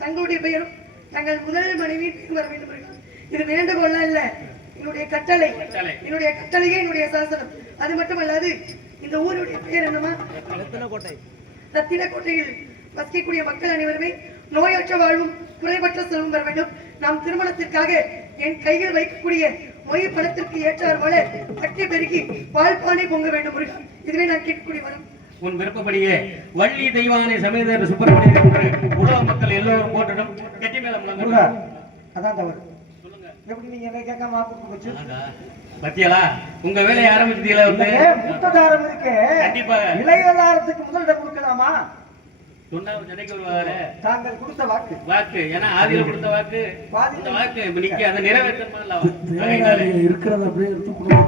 தங்களுடைய பெயரும் தங்கள் முதல் மனைவி வர வேண்டும். இது வேண்டுகோள் அல்ல, என்னுடைய கட்டளை. என்னுடைய கட்டளையே என்னுடைய சாசனம். அது மட்டுமல்லாது இந்த ஊருடைய பெயர் என்னமா? ரத்தினக்கோட்டையில் வசிக்கக்கூடிய மக்கள் அனைவருமே நோயற்ற வாழ்வும் குறைபற்ற செல்வம் பெற வேண்டும். நாம் திருமணத்திற்காக என் கையில் வைக்கக்கூடிய மொய் பணத்திற்கு ஏற்றார் போல பட்டி பெருகி பால் பானை பொங்க வேண்டும் முருகன். இதுவே நான் கேட்கக்கூடிய வரம். உன் விருப்பப்படியே வள்ளி தெய்வானை சமேதர் சுப்பிரமணியர் என்று உலக மக்கள் எல்லோரும் போட்டடும் கெட்டி மேல முழங்க. அதான் தவறு. சொல்லுங்க, எப்படி நீங்க என்ன கேட்காம போச்சு பத்தியலா? உங்க வேலையை ஆரம்பிச்சீங்களா? வந்து முத்ததாரம் இருக்கு, கண்டிப்பாக இளையதாரத்துக்கு முதலிடம் கொடுக்கலாமா? சொன்னா நினைக்க வருவாரு. தாங்கள் கொடுத்த வாக்கு வாக்கு ஏன்னா ஆதியில கொடுத்த வாக்கு, இந்த வாக்கு நீங்க அதை நிறைவேற்றணுமா? இருக்கிறத அப்படியே எடுத்து கொடுக்கணும்.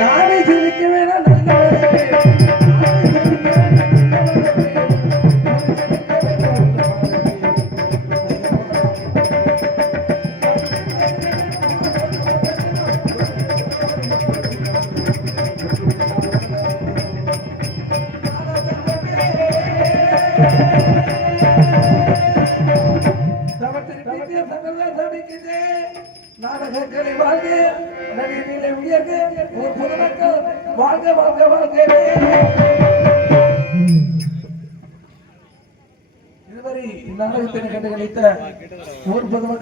நானே சிரிக்க வேணாம். நாடகங்களை வாழ்க, நடிகளை உயர்க, ஒரு பொதுமக்கள் வாழ்க வாழ்க வாழ்க. இதுவரை நாடகத்தினை கண்டு கழித்த ஒரு பொதுமக்கள்